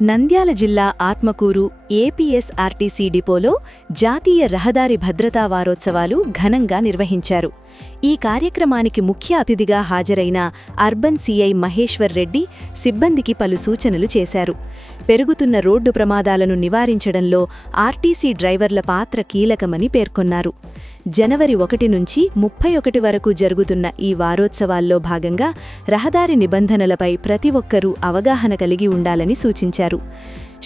నంద్యాల జిల్లా ఆత్మకూరు ఏపీఎస్ఆర్టీసీ డిపోలో జాతీయ రహదారి భద్రతా వారోత్సవాలు ఘనంగా నిర్వహించారు. ఈ కార్యక్రమానికి ముఖ్య అతిథిగా హాజరైన అర్బన్ సీఐ మహేశ్వర్ రెడ్డి సిబ్బందికి పలు సూచనలు చేశారు. పెరుగుతున్న రోడ్డు ప్రమాదాలను నివారించడంలో ఆర్టీసీ డ్రైవర్ల పాత్ర కీలకమని పేర్కొన్నారు. జనవరి 1 నుంచి 31 వరకు జరుగుతున్న ఈ వారోత్సవాల్లో భాగంగా రహదారి నిబంధనలపై ప్రతి ఒక్కరూ అవగాహన కలిగి ఉండాలని సూచించారు.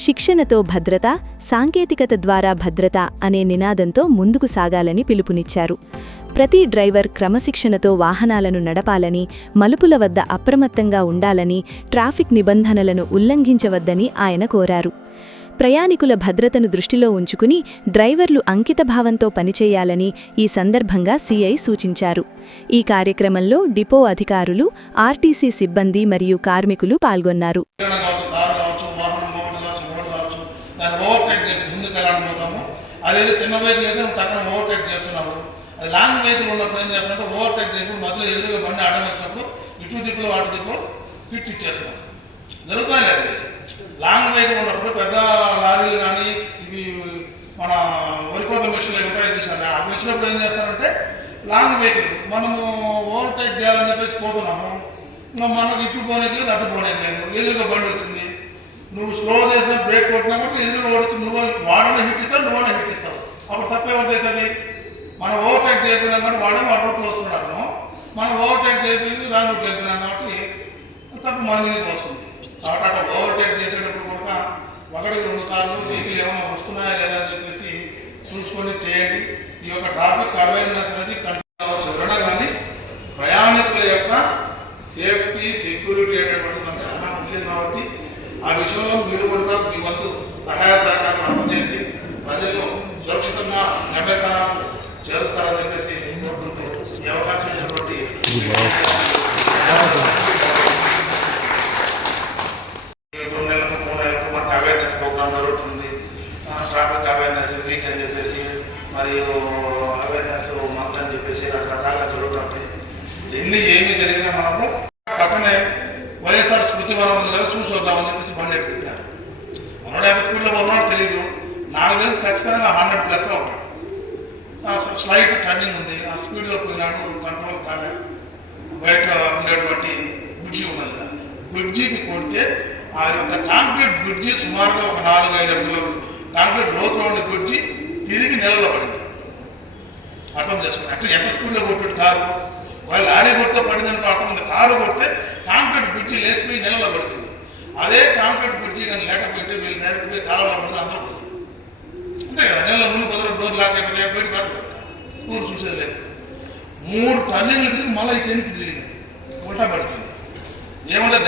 శిక్షణతో భద్రత, సాంకేతికత ద్వారా భద్రత అనే నినాదంతో ముందుకు సాగాలని పిలుపునిచ్చారు. ప్రతి డ్రైవర్ క్రమశిక్షణతో వాహనాలను నడపాలని, మలుపుల వద్ద అప్రమత్తంగా ఉండాలని, ట్రాఫిక్ నిబంధనలను ఉల్లంఘించవద్దని ఆయన కోరారు. ప్రయాణికుల భద్రతను దృష్టిలో ఉంచుకుని డ్రైవర్లు అంకితభావంతో పనిచేయాలని ఈ సందర్భంగా సీఐ సూచించారు. ఈ కార్యక్రమంలో డిపో అధికారులు, ఆర్టీసీ సిబ్బంది మరియు కార్మికులు పాల్గొన్నారు. లాంగ్ వెహికల్ ఉన్నప్పుడు ఏం చేస్తున్నట్టు ఓవర్టేక్ చేయకుండా మధ్యలో ఎదురుగా బండి ఆటం వేసినప్పుడు ఇటు దిక్కులు వాటి దిక్కులు హిట్ ఇచ్చేస్తున్నాం. జరుగుతున్నాయి లేదు. లాంగ్ వెహికల్ ఉన్నప్పుడు పెద్ద లారీలు కానీ ఇవి మన వరికోత మిషన్లు ఉంటాయి చూసాను. అవి వచ్చినప్పుడు ఏం చేస్తారంటే లాంగ్ వెహికల్ మనము ఓవర్టేక్ చేయాలని చెప్పేసి పోతున్నాము. ఇంకా మనకు ఇటు పోనేది లేదు, అటు పోనేది లేదు. ఎదురుగా బండి వచ్చింది, నువ్వు స్లో చేసిన బ్రేక్ కొట్టినా కూడా ఎదురుగా ఓడుతూ నువ్వు వాడనే హిట్ ఇస్తావు, నువ్వనే హిట్ ఇస్తావు. అప్పుడు తప్పేమవుతుంది? మనం ఓవర్టేక్ చేయకపోయినాం కాబట్టి వాడేమో ఆ రూట్లో వస్తున్నాడు అతను, మనం ఓవర్టేక్ చేయకపోయి దాని రూట్లో వెళ్ళిపోయినాం కాబట్టి తప్పు మన మీదకి వస్తుంది. కాబట్టి అట్లా ఓవర్టేక్ చేసేటప్పుడు కూడా 1-2 సార్లు వెహికల్ ఏమైనా వస్తున్నాయా లేదా అని చెప్పేసి చూసుకొని చేయండి. ఈ యొక్క ట్రాఫిక్ అవేర్నెస్ అనేది కంటిన్యూ కావచ్చు. ఎవరైనా కానీ ప్రయాణికుల యొక్క సేఫ్టీ, సెక్యూరిటీ అనేటువంటి మనకు చాలా ముఖ్యం. కాబట్టి ఆ విషయంలో మీరు కూడా మీ వంతు సహాయ సహకారాలు అందజేసి ప్రజలు సురక్షితంగా గమ్యస్థానాలు చేరుస్తారని చెప్పేసి ఈ అవకాశం ఇచ్చినటువంటి మనకు అవేర్నెస్ ప్రోగ్రామ్ జరుగుతుంది. ట్రాఫిక్ అవేర్నెస్ వీక్ అని చెప్పేసి మరియు అవేర్నెస్ మంత్ అని చెప్పేసి రకరకాలుగా జరుగుతుంటాయి. ఏమి జరిగినా మనము పక్కనే వైఎస్ఆర్ స్మృతి వనం ఉంది కదా, చూసి వద్దామని చెప్పేసి బండి ఎట్టి తిప్పారు. మనోడు ఎంత స్పీడ్లో పోతున్నాడో తెలియదు. నాకు తెలిసి ఖచ్చితంగా 100+ ఉంటాడు. స్లైట్ టర్నింగ్ ఉంది, ఆ స్పీడ్లో పోయినాడు, కంట్రోల్ కాలే. బయట ఉండేటువంటి బ్రిడ్జి ఉన్నది కదా, బ్రిడ్జికి కొడితే ఆ యొక్క కాంక్రీట్ బ్రిడ్జి సుమారుగా ఒక 4-5 అడుగుల కాంక్రీట్ లోతులో ఉండే బ్రిడ్జి తిరిగి నెలలో పడింది. అర్థం చేసుకుని అట్లా ఎంత స్పీడ్లో కొట్టాడు కారు. వాళ్ళు లారీ కొడితే పడిందని అర్థం ఉంది. కారు కొడితే కాంక్రీట్ బ్రిడ్జి లేచిపోయి నెలలో పడుతుంది. అదే కాంక్రీట్ బ్రిడ్జి కానీ లేకపోతే వీళ్ళు డైరెక్ట్ పోయి కాలంలో పడితే అందరూ పోతుంది. అంతే కదా, నెలలో ముందు కుదరదు, డోర్ లాక్ అయిపోతే బయట కాదు, ఊరు చూసేది లేదు. 3 టర్నింగ్లు తిరిగి మళ్ళీ ఈ చెనికి తిరిగింది, ఉల్టా పడుతుంది. ఏమంటే